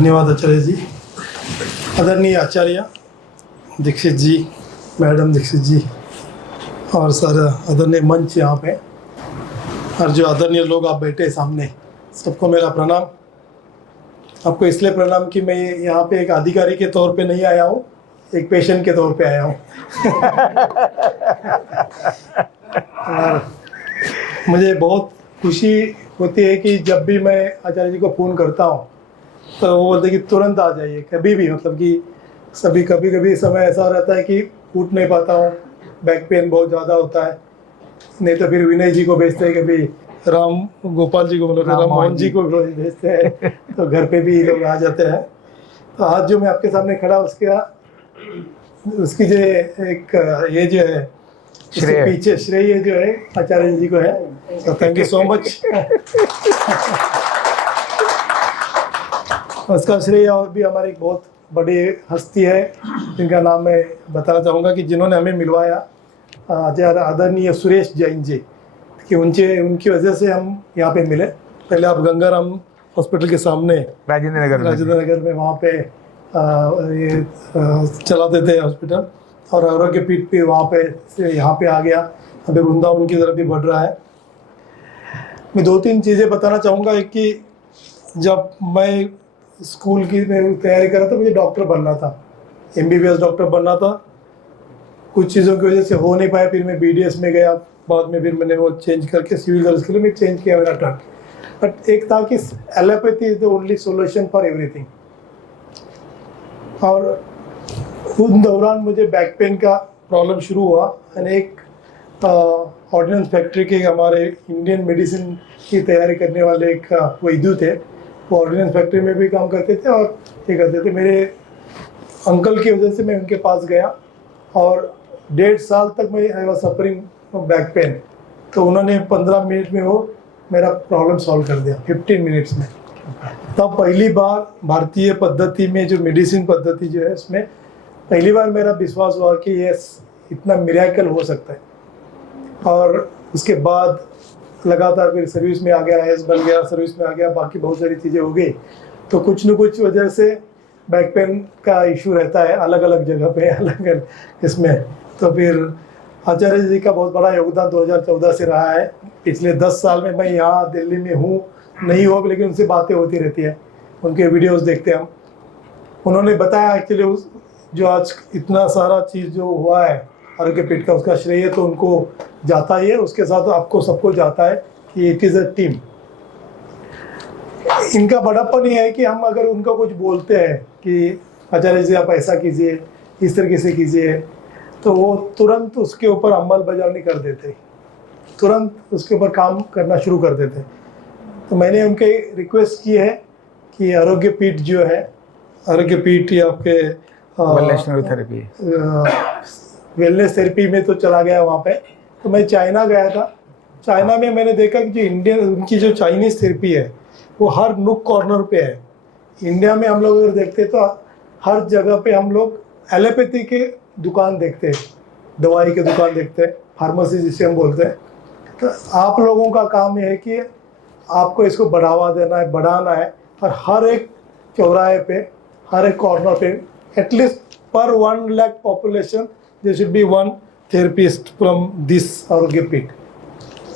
धन्यवाद आचार्य जी। आदरणीय आचार्य दीक्षित जी, मैडम दीक्षित जी और सर आदरणीय मंच यहाँ पे और जो आदरणीय लोग आप बैठे सामने, सबको मेरा प्रणाम। आपको इसलिए प्रणाम कि मैं यहाँ पे एक अधिकारी के तौर पे नहीं आया हूँ, एक पेशेंट के तौर पे आया हूँ। और मुझे बहुत खुशी होती है कि जब भी मैं आचार्य जी को फ़ोन करता हूँ तो वो बोलते कि तुरंत आ जाइए, कभी भी, मतलब कि कभी कभी समय ऐसा रहता है कि उठ नहीं पाता हूँ, बैक पेन बहुत ज़्यादा होता है, नहीं तो फिर विनय जी को भेजते हैं, कभी राम गोपाल जी को, मतलब राम मोहन जी को भेजते हैं, तो घर पे भी लोग आ जाते हैं। तो आज जो मैं आपके सामने खड़ा उसकी जो एक ये जो है उसके पीछे श्रेय जो है आचार्य जी को है। तो थैंक यू सो मच। उसका श्रेय और भी हमारी एक बहुत बड़ी हस्ती है जिनका नाम मैं बताना चाहूँगा कि जिन्होंने हमें मिलवाया, आचार्य आदरणीय सुरेश जैन जी, कि उनकी वजह से हम यहाँ पे मिले। पहले आप गंगाराम हॉस्पिटल के सामने राजेंद्र नगर में वहाँ पे ये चलाते थे हॉस्पिटल, और आरोग्य पीठ पे वहाँ पे से यहाँ पे आ गया, अभी वृंदावन की तरफ भी बढ़ रहा है। मैं 2-3 चीज़ें बताना चाहूँगा। एक कि जब मैं स्कूल की तैयारी कर रहा था, मुझे डॉक्टर बनना था, MBBS डॉक्टर बनना था। कुछ चीज़ों की वजह से हो नहीं पाया, फिर मैं BDS में गया, बाद में फिर मैंने वो चेंज करके सिविल सर्विस के लिए मैं चेंज किया मेरा ट्रैक। बट एक था कि allopathy is the only solution for everything. और उन दौरान मुझे बैक पेन का प्रॉब्लम शुरू हुआ, एंड एक ऑर्डिनेंस फैक्ट्री के हमारे इंडियन मेडिसिन की तैयारी करने वाले एक वैद्य थे, वो ऑर्डिनेंस फैक्ट्री में भी काम करते थे और ये करते थे। मेरे अंकल की वजह से मैं उनके पास गया और 1.5 साल तक मैं I was suffering back pain. तो उन्होंने 15 मिनट में वो मेरा प्रॉब्लम सॉल्व कर दिया, 15 मिनट्स में। तब पहली बार भारतीय पद्धति में जो मेडिसिन पद्धति जो है, उसमें पहली बार मेरा विश्वास हुआ कि यस, इतना मिरेकल हो सकता है। और उसके बाद लगातार फिर सर्विस में आ गया, एस बन गया, सर्विस में आ गया, बाकी बहुत सारी चीज़ें हो गई। तो कुछ न कुछ वजह से बैक पेन का इशू रहता है, अलग अलग जगह पे, अलग अलग इसमें। तो फिर आचार्य जी का बहुत बड़ा योगदान 2014 से रहा है। पिछले 10 साल में मैं यहाँ दिल्ली में हूँ, नहीं हो, लेकिन उनसे बातें होती रहती है, उनके वीडियोस देखते हैं हम। उन्होंने बताया एक्चुअली उस जो आज इतना सारा चीज़ जो हुआ है आरोग्य पीठ का, उसका श्रेय तो उनको जाता ही है, उसके साथ आपको सबको जाता है कि इट इज़ अ टीम। इनका बड़ापन ये है कि हम अगर उनको कुछ बोलते हैं कि आचार्य जी आप ऐसा कीजिए, इस तरीके से कीजिए, तो वो तुरंत उसके ऊपर अमल बजावनी कर देते, तुरंत उसके ऊपर काम करना शुरू कर देते। तो मैंने उनके रिक्वेस्ट की है कि आरोग्य पीठ जो है, आरोग्य पीठ या आपके वेलनेस थेरेपी में तो चला गया वहाँ पे। तो मैं चाइना गया था, चाइना में मैंने देखा कि जो इंडियन उनकी जो चाइनीज़ थेरेपी है वो हर नुक कॉर्नर पे है। इंडिया में हम लोग अगर देखते तो हर जगह पे हम लोग एलोपैथी के दुकान देखते हैं, दवाई के दुकान देखते हैं, फार्मेसी जिसे हम बोलते हैं। तो आप लोगों का काम ये है कि आपको इसको बढ़ावा देना है, बढ़ाना है, और हर एक चौराहे पे, हर एक कॉर्नर पे एटलीस्ट पर 1 lakh population there should be one therapist from this आरोग्य पीठ,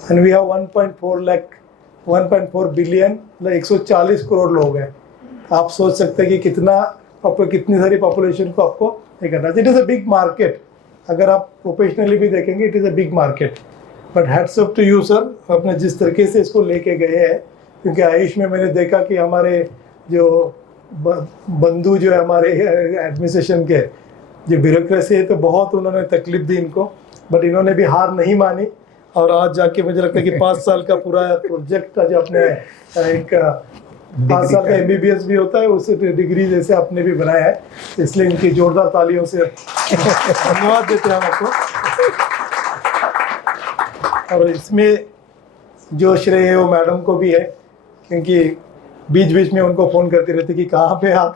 and we have 1.4 billion, 140 crore लोग हैं। आप सोच सकते हैं कि कितनी सारी पॉपुलेशन को आपको ये करना है। It is a big market, अगर आप प्रोफेशनली भी देखेंगे it is a big market. But hats off to you sir, आपने जिस तरीके से इसको लेके गए हैं, क्योंकि आयुष में मैंने देखा कि हमारे जो बंधु जो है हमारे एडमिनिस्ट्रेशन के जो ब्यूरोक्रेसी है, तो बहुत उन्होंने तकलीफ दी इनको, बट इन्होंने भी हार नहीं मानी। और आज जाके मुझे लगता है कि 5 साल का पूरा प्रोजेक्ट का जो अपने एक 5 साल का MBBS भी होता है, उस डिग्री जैसे आपने भी बनाया है, इसलिए इनकी जोरदार तालियों से धन्यवाद देते हैं हम आपको। और इसमें जो श्रेय है वो मैडम को भी है, क्योंकि बीच बीच में उनको फ़ोन करते रहते कि कहाँ पे आप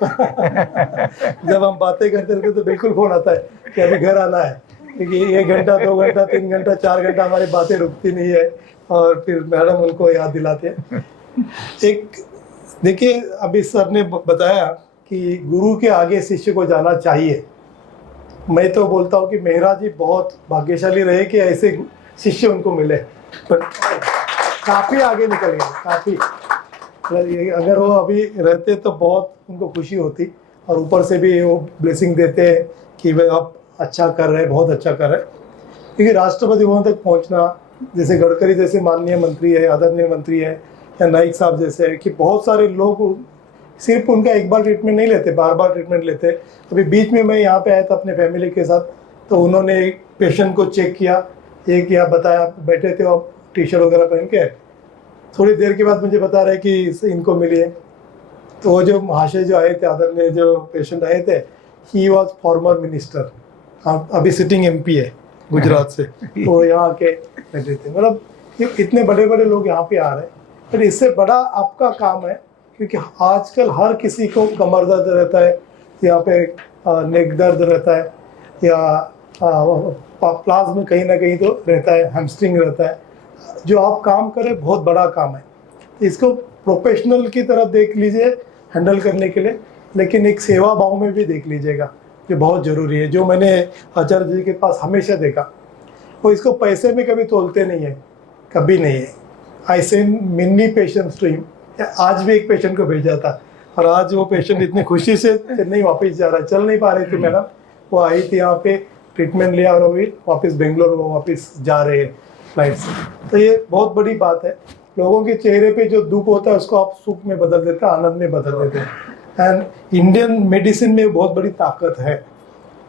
जब हम बातें करते रहते तो बिल्कुल फ़ोन आता है कि अभी घर आना है, क्योंकि 1 घंटा 2 घंटा 3 घंटा 4 घंटा हमारी बातें रुकती नहीं है, और फिर मैडम उनको याद दिलाते हैं। एक देखिए, अभी सर ने बताया कि गुरु के आगे शिष्य को जाना चाहिए। मैं तो बोलता हूँ कि मेहरा जी बहुत भाग्यशाली रहे कि ऐसे शिष्य उनको मिले, पर काफ़ी आगे निकल गए, काफ़ी। अगर वो अभी रहते तो बहुत उनको खुशी होती, और ऊपर से भी वो ब्लेसिंग देते हैं कि भाई आप अच्छा कर रहे हैं, बहुत अच्छा कर रहे हैं। क्योंकि राष्ट्रपति भवन तक पहुंचना, जैसे गडकरी जैसे माननीय मंत्री है, आदरणीय मंत्री है, या नाइक साहब जैसे है, कि बहुत सारे लोग सिर्फ उनका एक बार ट्रीटमेंट नहीं लेते, बार बार ट्रीटमेंट लेते। अभी बीच में मैं यहाँ पे आया था अपने फैमिली के साथ, तो उन्होंने एक पेशेंट को चेक किया, ये किया, बताया, बैठे थे आप टी शर्ट वगैरह पहन के, थोड़ी देर के बाद मुझे बता रहे कि इनको मिली है। तो वो जो महाशय जो आए थे, आदरणीय जो पेशेंट आए थे, ही वॉज फॉर्मर मिनिस्टर, अभी सिटिंग MP है गुजरात से, तो वो यहाँ के बैठे थे। मतलब इतने बड़े बड़े लोग यहाँ पे आ रहे हैं, पर इससे बड़ा आपका काम है, क्योंकि आजकल हर किसी को कमर दर्द रहता है, यहाँ पे नेक दर्द रहता है, या प्लाज में कहीं ना कहीं तो रहता है, हैमस्ट्रिंग रहता है। जो आप काम करें बहुत बड़ा काम है, इसको प्रोफेशनल की तरफ देख लीजिए हैंडल करने के लिए, लेकिन एक सेवा भाव में भी देख लीजिएगा, जो बहुत ज़रूरी है। जो मैंने आचार्य जी के पास हमेशा देखा, वो इसको पैसे में कभी तोलते नहीं है, कभी नहीं है। I send many patients to him, आज भी एक पेशेंट को भेजा था, और आज वो पेशेंट इतनी खुशी से चेन्नई वापस जा रहा है, चल नहीं पा रही थी मैडम, वो आई थी यहाँ पे, ट्रीटमेंट लिया, और अभी वापस बेंगलोर वापस जा रहे हैं फ्लाइट से। तो ये बहुत बड़ी बात है। लोगों के चेहरे पे जो दुख होता है उसको आप सुख में बदल देते हैं, आनंद में बदल देते हैं। एंड इंडियन मेडिसिन में बहुत बड़ी ताकत है।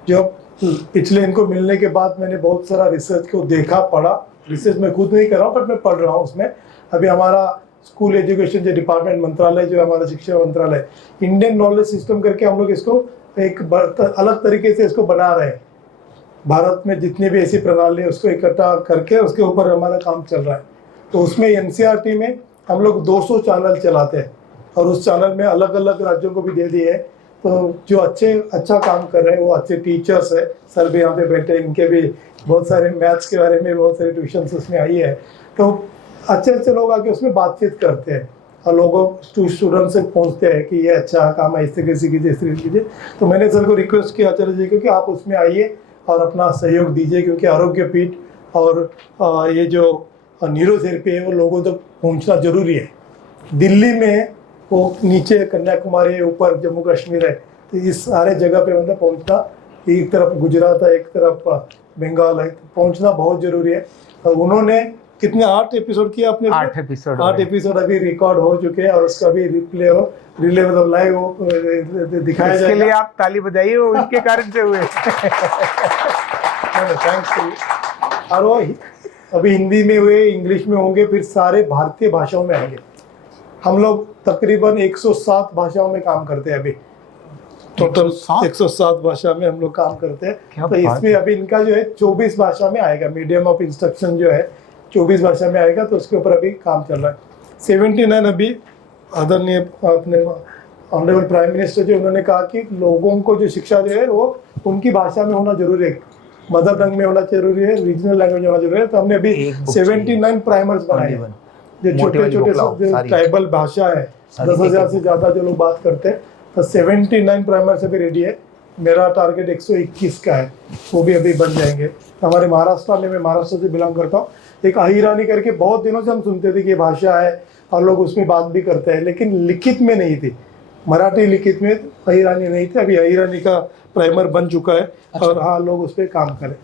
जो पिछले इनको मिलने के बाद मैंने बहुत सारा रिसर्च को देखा, पढ़ा। रिसर्च मैं खुद नहीं कर रहा हूँ, बट मैं पढ़ रहा हूँ उसमें। अभी हमारा स्कूल एजुकेशन जो डिपार्टमेंट, मंत्रालय जो है हमारा शिक्षा मंत्रालय, इंडियन नॉलेज सिस्टम करके हम लोग इसको एक अलग तरीके से इसको बना रहे हैं। भारत में जितनी भी ऐसी प्रणाली है उसको इकट्ठा करके उसके ऊपर हमारा काम चल रहा है। तो उसमें NCERT में हम लोग 200 चैनल चलाते हैं, और उस चैनल में अलग अलग राज्यों को भी दे दिए है। तो जो अच्छा काम कर रहे हैं वो अच्छे टीचर्स है, सर भी यहाँ पे बैठे, इनके भी बहुत सारे मैथ्स के बारे में बहुत सारी ट्यूशन्स उसमें आई है। तो अच्छे लोग आके उसमें बातचीत करते हैं, और लोगों स्टूडेंट से पूछते हैं कि ये अच्छा काम है, इस तरीके से कीजिए, इस तरीके कीजिए। तो मैंने सर को रिक्वेस्ट किया आचार्य जी को कि आप उसमें आइए और अपना सहयोग दीजिए, क्योंकि आरोग्य पीठ और ये जो न्यूरोथेरेपी है वो लोगों तक पहुंचना जरूरी है। दिल्ली में वो नीचे कन्याकुमारी है, ऊपर जम्मू कश्मीर है, तो इस सारे जगह पे मतलब पहुंचना, एक तरफ गुजरात है, एक तरफ बंगाल है, पहुंचना बहुत जरूरी है। और उन्होंने कितने 8 एपिसोड किया अपने, 8 एपिसोड अभी रिकॉर्ड हो चुके हैं, और उसका भी रिले मतलब लाइव दिखाया जाएगा। इसके लिए आप ताली बजाइए, वो उनके कारण से हुए। Thanks to you. और वो अभी हिंदी में हुए, इंग्लिश में होंगे, फिर सारे भारतीय भाषाओं में आएंगे। हम लोग तकरीबन 107 भाषाओं में काम करते हैं अभी, टोटल 107 भाषा में हम लोग काम करते हैं। तो इसमें अभी इनका जो है 24 भाषा में आएगा, मीडियम ऑफ इंस्ट्रक्शन जो है 24 भाषा में आएगा। तो उसके ऊपर अभी काम चल रहा है। 79 अभी आदरणीय अपने ऑनरेबल प्राइम मिनिस्टर जो उन्होंने कहा कि लोगों को जो शिक्षा जो है वो उनकी भाषा में होना जरूरी है, मदर टंग में होना जरूरी है, रीजनल लैंग्वेज होना जरूरी है। तो हमने अभी 79 प्राइमर्स बनाए हैं, जो छोटे छोटे जो ट्राइबल भाषा है, 10,000 से ज़्यादा जो लोग बात करते हैं। तो 79 प्राइमर्स अभी रेडी है। मेरा टारगेट 121 का है, वो भी अभी बन जाएंगे। हमारे महाराष्ट्र में, मैं महाराष्ट्र से बिलोंग करता हूँ, एक अहिरानी करके बहुत दिनों से हम सुनते थे कि ये भाषा है, और लोग उसमें बात भी करते हैं, लेकिन लिखित में नहीं थी, मराठी लिखित में अहिरानी नहीं थी। अभी अहिरानी का प्राइमर बन चुका है। अच्छा। और हाँ, लोग उस पर काम करें।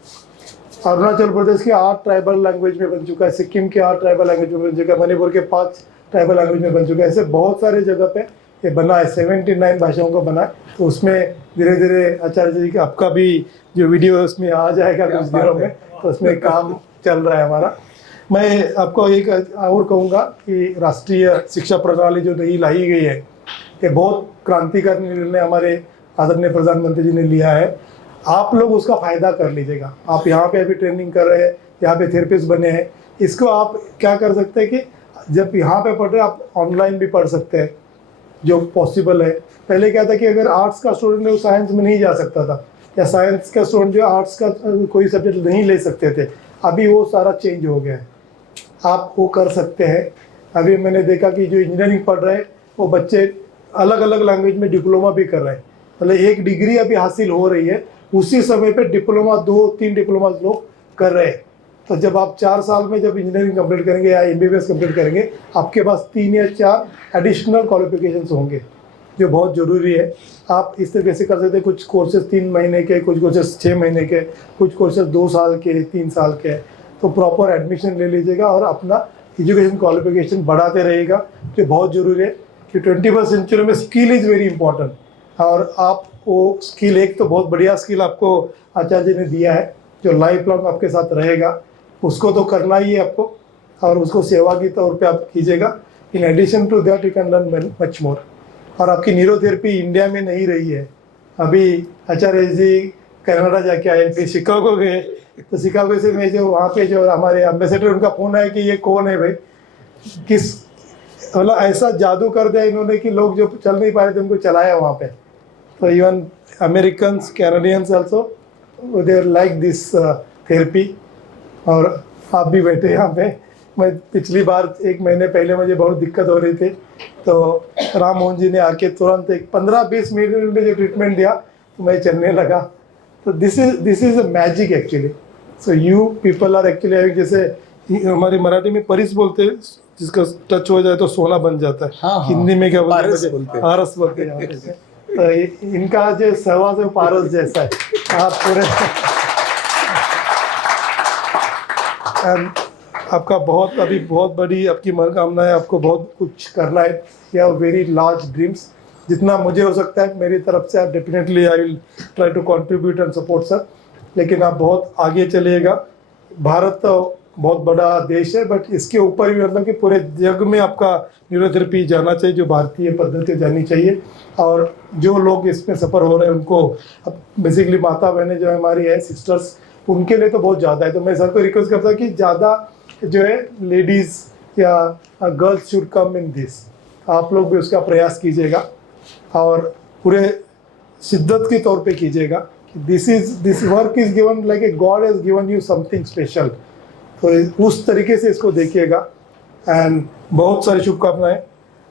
अरुणाचल प्रदेश की 8 ट्राइबल लैंग्वेज में बन चुका है, सिक्किम के 8 ट्राइबल लैंग्वेज में बन चुका है, मणिपुर के 5 ट्राइबल लैंग्वेज में बन चुका है। ऐसे बहुत सारे जगह पे ये बना है, 79 भाषाओं का बना है। तो उसमें धीरे धीरे आचार्य जी का आपका भी जो वीडियो उसमें आ जाएगा कुछ दिनों में, तो उसमें काम चल रहा है हमारा। मैं आपको एक और कहूँगा कि राष्ट्रीय शिक्षा प्रणाली जो नई लाई गई है, ये बहुत क्रांतिकारी निर्णय हमारे आदरणीय प्रधानमंत्री जी ने लिया है। आप लोग उसका फ़ायदा कर लीजिएगा। आप यहाँ पे अभी ट्रेनिंग कर रहे हैं, यहाँ पे थेरेपिस्ट बने हैं, इसको आप क्या कर सकते हैं कि जब यहाँ पे पढ़ रहे हैं आप ऑनलाइन भी पढ़ सकते हैं, जो पॉसिबल है। पहले क्या था कि अगर आर्ट्स का स्टूडेंट है वो साइंस में नहीं जा सकता था, या साइंस का स्टूडेंट जो आर्ट्स का कोई सब्जेक्ट नहीं ले सकते थे। अभी वो सारा चेंज हो गया है, आप वो कर सकते हैं। अभी मैंने देखा कि जो इंजीनियरिंग पढ़ रहे हैं वो बच्चे अलग अलग लैंग्वेज में डिप्लोमा भी कर रहे हैं, मतलब एक डिग्री अभी हासिल हो रही है, उसी समय पे डिप्लोमा 2-3 डिप्लोमा लोग कर रहे हैं। तो जब आप 4 साल में जब इंजीनियरिंग कंप्लीट करेंगे या MBBS कंप्लीट करेंगे, आपके पास 3 या 4 एडिशनल क्वालिफिकेशंस होंगे, जो बहुत ज़रूरी है। आप इस तरीके से कर सकते हैं, कुछ कोर्सेज 3 महीने के, कुछ कोर्सेज 6 महीने के, कुछ कोर्सेज 2 साल के, 3 साल के। तो प्रॉपर एडमिशन ले लीजिएगा और अपना एजुकेशन क्वालिफिकेशन बढ़ाते रहेगा, जो बहुत ज़रूरी है कि 21st सेंचुरी में स्किल इज़ वेरी इंपॉर्टेंट। और आप वो स्किल, एक तो बहुत बढ़िया स्किल आपको आचार्य जी ने दिया है, जो लाइफ लॉन्ग आपके साथ रहेगा, उसको तो करना ही है आपको, और उसको सेवा के तौर पे आप कीजिएगा। In addition to that you can learn much more. और आपकी न्यूरोथेरेपी इंडिया में नहीं रही है, अभी आचार्य जी कनाडा जाके आए, फिर शिकागो गए, तो शिकागो से मैं जो वहाँ पे जो हमारे एम्बेसडर, उनका फ़ोन आया कि ये कौन है भाई, किस मतलब ऐसा जादू कर दिया इन्होंने कि लोग जो चल नहीं पा रहे थे उनको चलाया वहाँ पे। तो even Americans, Canadians also they are like this therapy. और आप भी बैठे यहाँ पे, मैं पिछली बार 1 महीने पहले मुझे बहुत दिक्कत हो रही थी, तो राम मोहन जी ने आके तुरंत एक 15-20 मिनट में जो ट्रीटमेंट दिया तो मैं चलने लगा। तो this is a magic actually. So you people are actually, जैसे हमारी मराठी में परिस बोलते हैं, जिसका टच हो जाए तो सोना बन जाता है। हाँ। हिंदी में क्या पारस बोलते बोलते हैं? हैं। पारस बोलते हैं यहाँ पे। तो इनका जो सहवास है पारस जैसा है। आप पूरे आपका बहुत बड़ी आपकी मनोकामना है, आपको बहुत कुछ करना है, या वेरी लार्ज ड्रीम्स। जितना मुझे हो सकता है मेरी तरफ से, आप definitely I will try to contribute and support sir. लेकिन आप बहुत आगे चलिएगा। भारत तो बहुत बड़ा देश है, बट इसके ऊपर भी मतलब कि पूरे जग में आपका न्यूरोथेरेपी जाना चाहिए, जो भारतीय पद्धति जानी चाहिए। और जो लोग इसमें सफ़र हो रहे हैं उनको, अब बेसिकली माता बहनें जो हमारी है, सिस्टर्स, उनके लिए तो बहुत ज़्यादा है। तो मैं सर को रिक्वेस्ट करता हूँ कि ज़्यादा जो है लेडीज़ या girls should come in this. आप लोग भी उसका प्रयास कीजिएगा और पूरे शिद्दत के तौर पे कीजिएगा कि this work is given like a god has given you something special. तो उस तरीके से इसको देखिएगा। एंड बहुत सारी शुभकामनाएं।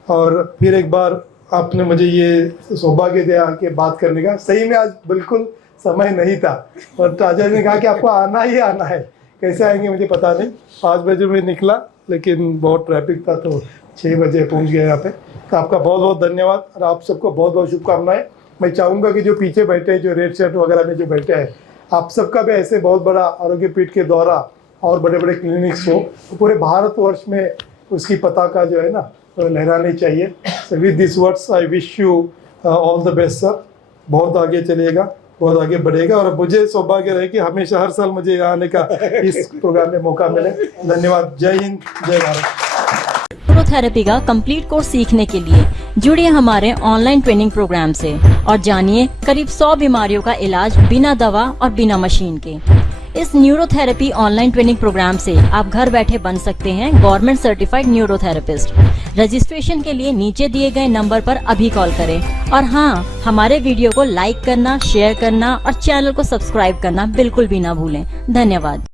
और फिर एक बार आपने मुझे ये सौभाग्य दिया कि बात करने का। सही में आज बिल्कुल समय नहीं था, पर आचार्य ने कहा कि आपको आना ही आना है। कैसे आएंगे मुझे पता नहीं, 5 बजे में निकला, लेकिन बहुत ट्रैफिक था तो 6 बजे पहुंच गए यहाँ पे। तो आपका बहुत बहुत धन्यवाद और आप सबको बहुत बहुत शुभकामनाएं। मैं चाहूँगा कि जो पीछे बैठे हैं, जो रेड शर्ट वगैरह में जो बैठे हैं, आप सबका भी ऐसे बहुत बड़ा आरोग्य पीठ के द्वारा और बड़े बड़े क्लिनिक्स हो, तो पूरे भारतवर्ष में उसकी पताका जो है ना तो लहरानी चाहिए। So with this words I wish you all the best sir. बहुत आगे चलिएगा, बहुत आगे बढ़ेगा, और मुझे सौभाग्य रहे कि हमेशा हर साल मुझे यहाँ आने का इस प्रोग्राम में मौका मिले। धन्यवाद। जय हिंद, जय भारत। न्यूरोथेरेपी का कंप्लीट कोर्स सीखने के लिए जुड़िए हमारे ऑनलाइन ट्रेनिंग प्रोग्राम से और जानिए करीब 100 बीमारियों का इलाज बिना दवा और बिना मशीन के। इस न्यूरोथेरेपी ऑनलाइन ट्रेनिंग प्रोग्राम से आप घर बैठे बन सकते हैं गवर्नमेंट सर्टिफाइड न्यूरोथेरेपिस्ट। रजिस्ट्रेशन के लिए नीचे दिए गए नंबर पर अभी कॉल करें। और हाँ, हमारे वीडियो को लाइक करना, शेयर करना और चैनल को सब्सक्राइब करना बिल्कुल भी ना भूलें। धन्यवाद।